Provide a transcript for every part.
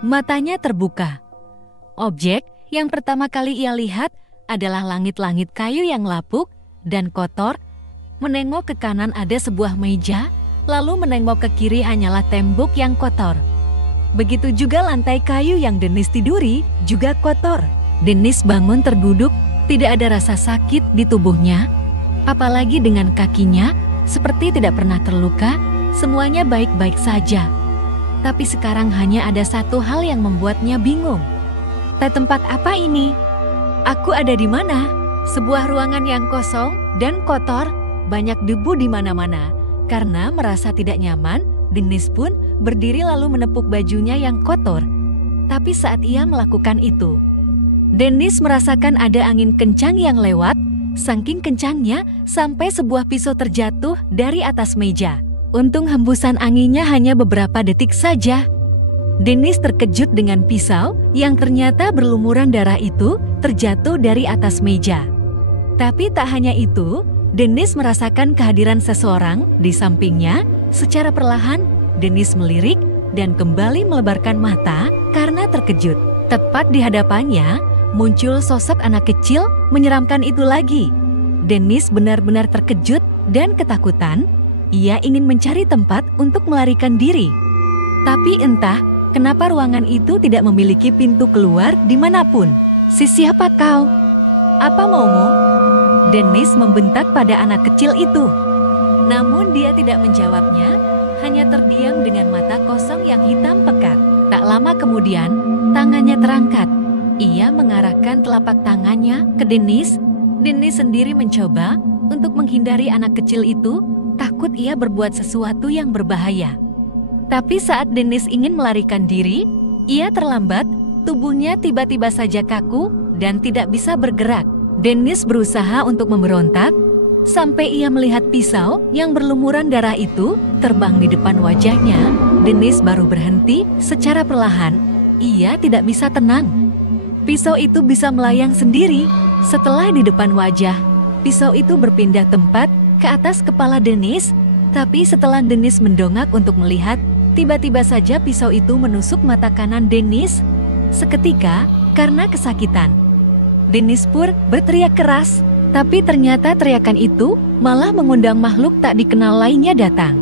Matanya terbuka. Objek yang pertama kali ia lihat adalah langit-langit kayu yang lapuk dan kotor. Menengok ke kanan ada sebuah meja, lalu menengok ke kiri hanyalah tembok yang kotor. Begitu juga lantai kayu yang Dennis tiduri juga kotor. Dennis bangun terduduk, tidak ada rasa sakit di tubuhnya, apalagi dengan kakinya, seperti tidak pernah terluka, semuanya baik-baik saja. Tapi sekarang hanya ada satu hal yang membuatnya bingung. Tempat apa ini? Aku ada di mana? Sebuah ruangan yang kosong dan kotor, banyak debu di mana-mana. Karena merasa tidak nyaman, Dennis pun berdiri lalu menepuk bajunya yang kotor. Tapi saat ia melakukan itu, Dennis merasakan ada angin kencang yang lewat, saking kencangnya sampai sebuah pisau terjatuh dari atas meja. Untung hembusan anginnya hanya beberapa detik saja. Dennis terkejut dengan pisau yang ternyata berlumuran darah itu terjatuh dari atas meja. Tapi tak hanya itu, Dennis merasakan kehadiran seseorang di sampingnya. Secara perlahan, Dennis melirik dan kembali melebarkan mata karena terkejut. Tepat di hadapannya, muncul sosok anak kecil menyeramkan itu lagi. Dennis benar-benar terkejut dan ketakutan. Ia ingin mencari tempat untuk melarikan diri. Tapi entah kenapa ruangan itu tidak memiliki pintu keluar dimanapun. Siapa kau? Apa maumu? Dennis membentak pada anak kecil itu. Namun dia tidak menjawabnya, hanya terdiam dengan mata kosong yang hitam pekat. Tak lama kemudian, tangannya terangkat. Ia mengarahkan telapak tangannya ke Dennis. Dennis sendiri mencoba untuk menghindari anak kecil itu, takut ia berbuat sesuatu yang berbahaya. Tapi saat Dennis ingin melarikan diri, ia terlambat, tubuhnya tiba-tiba saja kaku dan tidak bisa bergerak. Dennis berusaha untuk memberontak, sampai ia melihat pisau yang berlumuran darah itu terbang di depan wajahnya. Dennis baru berhenti secara perlahan, ia tidak bisa tenang. Pisau itu bisa melayang sendiri. Setelah di depan wajah, pisau itu berpindah tempat ke atas kepala Dennis, tapi setelah Dennis mendongak untuk melihat, tiba-tiba saja pisau itu menusuk mata kanan Dennis. Seketika, karena kesakitan, Dennis pun berteriak keras, tapi ternyata teriakan itu malah mengundang makhluk tak dikenal lainnya datang.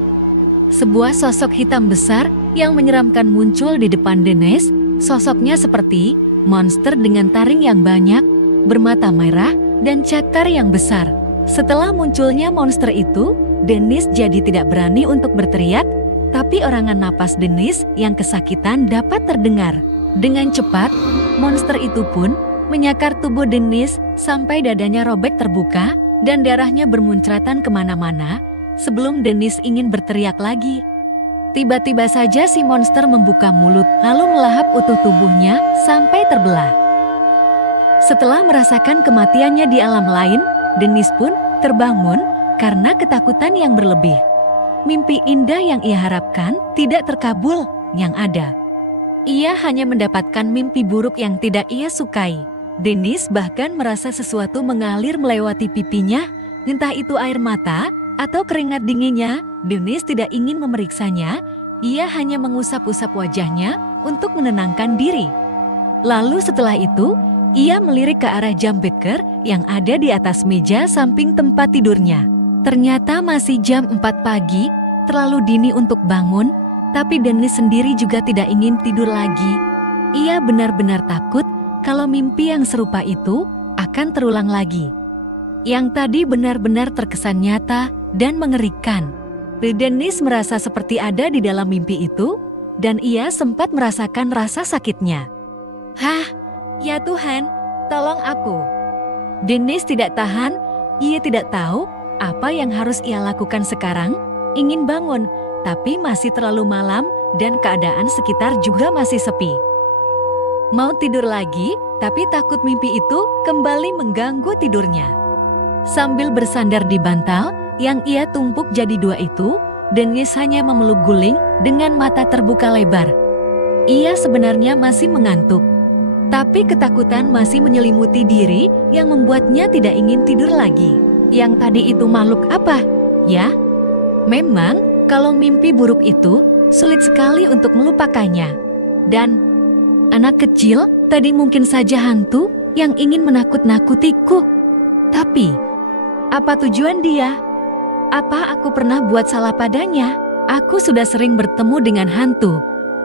Sebuah sosok hitam besar yang menyeramkan muncul di depan Dennis. Sosoknya seperti monster dengan taring yang banyak, bermata merah, dan cakar yang besar. Setelah munculnya monster itu, Dennis jadi tidak berani untuk berteriak, tapi orangan napas Dennis yang kesakitan dapat terdengar. Dengan cepat, monster itu pun menyakar tubuh Dennis sampai dadanya robek terbuka dan darahnya bermuncratan kemana-mana. Sebelum Dennis ingin berteriak lagi, tiba-tiba saja si monster membuka mulut lalu melahap utuh tubuhnya sampai terbelah. Setelah merasakan kematiannya di alam lain, Dennis pun terbangun karena ketakutan yang berlebih. Mimpi indah yang ia harapkan tidak terkabul, yang ada ia hanya mendapatkan mimpi buruk yang tidak ia sukai. Dennis bahkan merasa sesuatu mengalir melewati pipinya, entah itu air mata atau keringat dinginnya. Dennis tidak ingin memeriksanya, ia hanya mengusap-usap wajahnya untuk menenangkan diri. Lalu setelah itu, ia melirik ke arah jam beker yang ada di atas meja samping tempat tidurnya. Ternyata masih jam 4 pagi, terlalu dini untuk bangun, tapi Dennis sendiri juga tidak ingin tidur lagi. Ia benar-benar takut kalau mimpi yang serupa itu akan terulang lagi. Yang tadi benar-benar terkesan nyata dan mengerikan. Dennis merasa seperti ada di dalam mimpi itu, dan ia sempat merasakan rasa sakitnya. Hah? Ya Tuhan, tolong aku. Dennis tidak tahan, ia tidak tahu apa yang harus ia lakukan sekarang. Ingin bangun, tapi masih terlalu malam dan keadaan sekitar juga masih sepi. Mau tidur lagi, tapi takut mimpi itu kembali mengganggu tidurnya. Sambil bersandar di bantal yang ia tumpuk jadi dua itu, Dennis hanya memeluk guling dengan mata terbuka lebar. Ia sebenarnya masih mengantuk. Tapi ketakutan masih menyelimuti diri yang membuatnya tidak ingin tidur lagi. Yang tadi itu makhluk apa? Ya, memang kalau mimpi buruk itu sulit sekali untuk melupakannya. Dan Anak kecil tadi mungkin saja hantu yang ingin menakut-nakutiku. Tapi, apa tujuan dia? Apa aku pernah buat salah padanya? Aku sudah sering bertemu dengan hantu.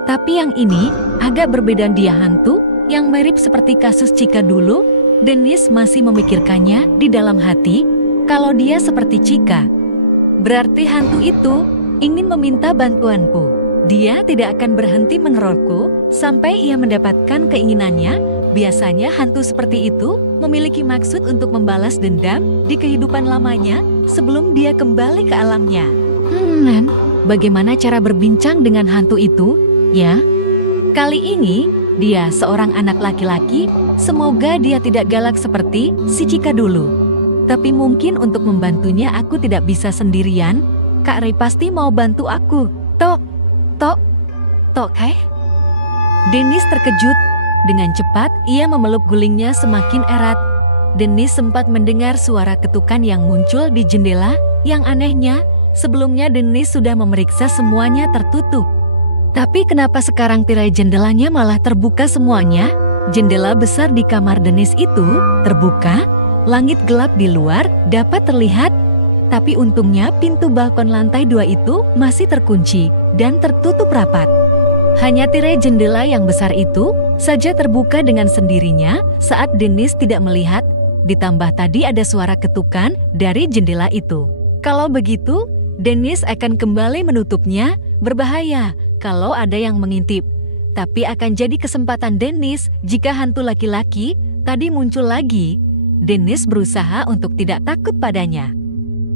Tapi yang ini agak berbeda. Dia hantu yang mirip seperti kasus Chika dulu. Dennis masih memikirkannya di dalam hati. Kalau dia seperti Chika, berarti hantu itu ingin meminta bantuanku. Dia tidak akan berhenti menerorku sampai ia mendapatkan keinginannya. Biasanya hantu seperti itu memiliki maksud untuk membalas dendam di kehidupan lamanya sebelum dia kembali ke alamnya. Bagaimana cara berbincang dengan hantu itu? Ya, kali ini dia seorang anak laki-laki. Semoga dia tidak galak seperti si Chika dulu. Tapi mungkin untuk membantunya aku tidak bisa sendirian. Kak Ray pasti mau bantu aku. Tok, Kai. Dennis terkejut. Dengan cepat ia memeluk gulingnya semakin erat. Dennis sempat mendengar suara ketukan yang muncul di jendela. Yang anehnya, sebelumnya Dennis sudah memeriksa semuanya tertutup. Tapi kenapa sekarang tirai jendelanya malah terbuka semuanya? Jendela besar di kamar Dennis itu terbuka. Langit gelap di luar dapat terlihat, tapi untungnya pintu balkon lantai 2 itu masih terkunci dan tertutup rapat. Hanya tirai jendela yang besar itu saja terbuka dengan sendirinya saat Dennis tidak melihat, ditambah tadi ada suara ketukan dari jendela itu. Kalau begitu, Dennis akan kembali menutupnya. Berbahaya kalau ada yang mengintip. Tapi akan jadi kesempatan Dennis jika hantu laki-laki tadi muncul lagi. Dennis berusaha untuk tidak takut padanya.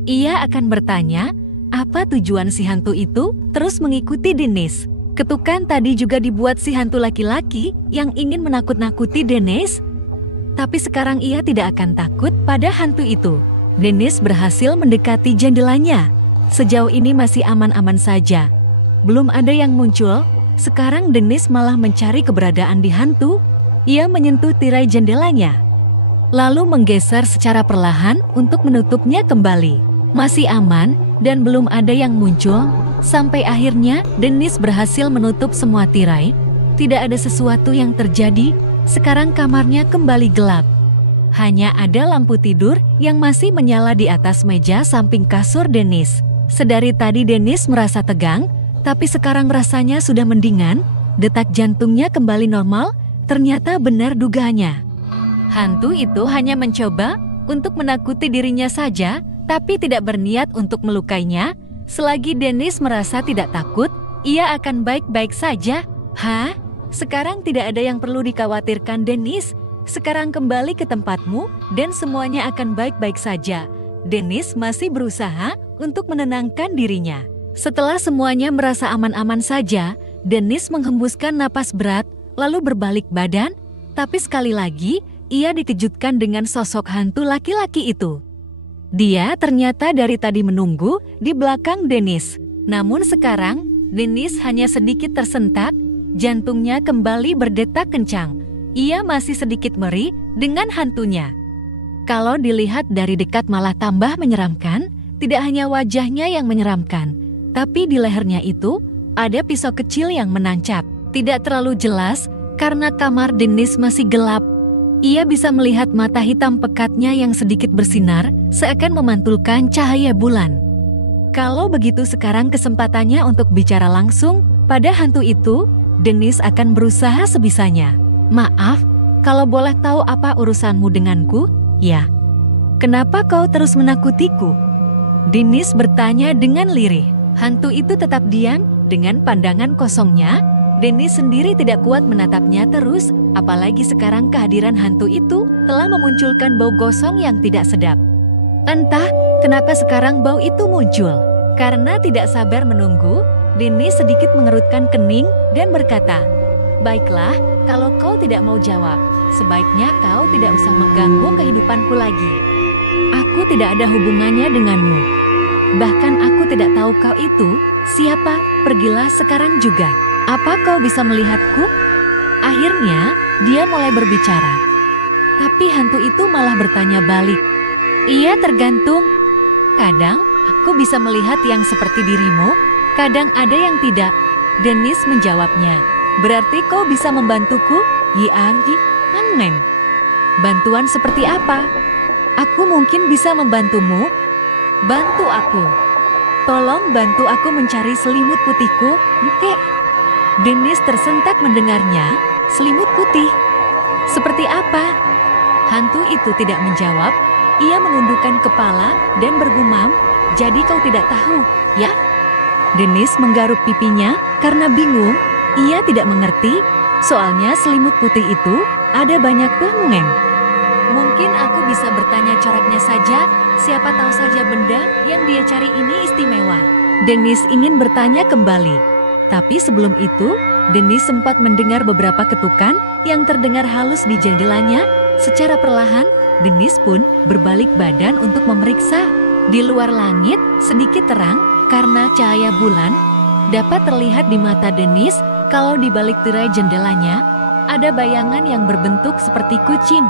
Ia akan bertanya, apa tujuan si hantu itu terus mengikuti Dennis. Ketukan tadi juga dibuat si hantu laki-laki yang ingin menakut-nakuti Dennis. Tapi sekarang ia tidak akan takut pada hantu itu. Dennis berhasil mendekati jendelanya. Sejauh ini masih aman-aman saja. Belum ada yang muncul. Sekarang Dennis malah mencari keberadaan di hantu. Ia menyentuh tirai jendelanya, lalu menggeser secara perlahan untuk menutupnya kembali. Masih aman dan belum ada yang muncul. Sampai akhirnya Dennis berhasil menutup semua tirai. Tidak ada sesuatu yang terjadi. Sekarang kamarnya kembali gelap. Hanya ada lampu tidur yang masih menyala di atas meja samping kasur Dennis. Sedari tadi Dennis merasa tegang, tapi sekarang rasanya sudah mendingan. Detak jantungnya kembali normal. Ternyata benar dugaannya. Hantu itu hanya mencoba untuk menakuti dirinya saja, tapi tidak berniat untuk melukainya. Selagi Dennis merasa tidak takut, ia akan baik-baik saja. Sekarang tidak ada yang perlu dikhawatirkan Dennis. Sekarang kembali ke tempatmu dan semuanya akan baik-baik saja. Dennis masih berusaha untuk menenangkan dirinya. Setelah semuanya merasa aman-aman saja, Dennis menghembuskan napas berat lalu berbalik badan. Tapi sekali lagi, ia dikejutkan dengan sosok hantu laki-laki itu. Dia ternyata dari tadi menunggu di belakang Dennis. Namun sekarang, Dennis hanya sedikit tersentak, jantungnya kembali berdetak kencang. Ia masih sedikit ngeri dengan hantunya. Kalau dilihat dari dekat malah tambah menyeramkan. Tidak hanya wajahnya yang menyeramkan, tapi di lehernya itu ada pisau kecil yang menancap. Tidak terlalu jelas karena kamar Dennis masih gelap. Ia bisa melihat mata hitam pekatnya yang sedikit bersinar, seakan memantulkan cahaya bulan. Kalau begitu sekarang kesempatannya untuk bicara langsung pada hantu itu. Dennis akan berusaha sebisanya. Maaf, kalau boleh tahu apa urusanmu denganku? Ya. Kenapa kau terus menakutiku? Dennis bertanya dengan lirih. Hantu itu tetap diam dengan pandangan kosongnya. Dennis sendiri tidak kuat menatapnya terus, apalagi sekarang kehadiran hantu itu telah memunculkan bau gosong yang tidak sedap. Entah kenapa sekarang bau itu muncul. Karena tidak sabar menunggu, Dennis sedikit mengerutkan kening dan berkata, "Baiklah, kalau kau tidak mau jawab, sebaiknya kau tidak usah mengganggu kehidupanku lagi. Aku tidak ada hubungannya denganmu. Bahkan aku tidak tahu kau itu siapa. Pergilah sekarang juga. Apa kau bisa melihatku?" Akhirnya, dia mulai berbicara. Tapi hantu itu malah bertanya balik. "Iya, tergantung. Kadang aku bisa melihat yang seperti dirimu, kadang ada yang tidak." Dennis menjawabnya. Berarti kau bisa membantuku? Yiarji, Mem. Bantuan seperti apa? Aku mungkin bisa membantumu. Bantu aku. Tolong bantu aku mencari selimut putihku, Oke. Dennis tersentak mendengarnya, selimut putih. Seperti apa? Hantu itu tidak menjawab. Ia menundukkan kepala dan bergumam, jadi kau tidak tahu, ya? Dennis menggaruk pipinya karena bingung. Ia tidak mengerti, soalnya selimut putih itu ada banyak banget. Mungkin aku bisa bertanya coraknya saja, siapa tahu saja benda yang dia cari ini istimewa. Dennis ingin bertanya kembali. Tapi sebelum itu, Dennis sempat mendengar beberapa ketukan yang terdengar halus di jendelanya. Secara perlahan, Dennis pun berbalik badan untuk memeriksa. Di luar langit, sedikit terang karena cahaya bulan dapat terlihat di mata Dennis kalau di balik tirai jendelanya ada bayangan yang berbentuk seperti kucing.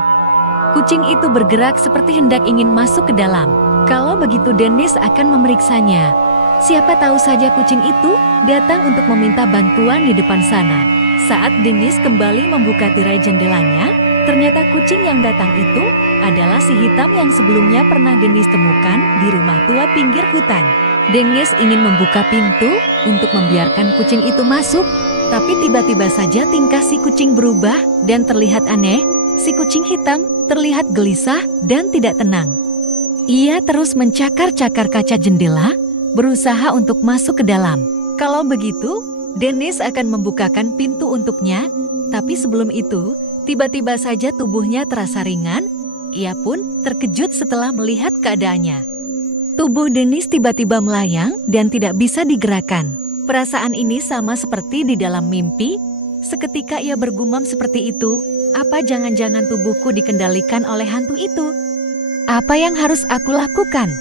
Kucing itu bergerak seperti hendak ingin masuk ke dalam. Kalau begitu Dennis akan memeriksanya. Siapa tahu saja kucing itu datang untuk meminta bantuan di depan sana. Saat Dennis kembali membuka tirai jendelanya, ternyata kucing yang datang itu adalah si hitam yang sebelumnya pernah Dennis temukan di rumah tua pinggir hutan. Dennis ingin membuka pintu untuk membiarkan kucing itu masuk, tapi tiba-tiba saja tingkah si kucing berubah dan terlihat aneh. Si kucing hitam terlihat gelisah dan tidak tenang. Ia terus mencakar-cakar kaca jendela, berusaha untuk masuk ke dalam. Kalau begitu, Dennis akan membukakan pintu untuknya, tapi sebelum itu, tiba-tiba saja tubuhnya terasa ringan. Ia pun terkejut setelah melihat keadaannya. Tubuh Dennis tiba-tiba melayang dan tidak bisa digerakkan. Perasaan ini sama seperti di dalam mimpi. Seketika ia bergumam seperti itu, apa jangan-jangan tubuhku dikendalikan oleh hantu itu? Apa yang harus aku lakukan?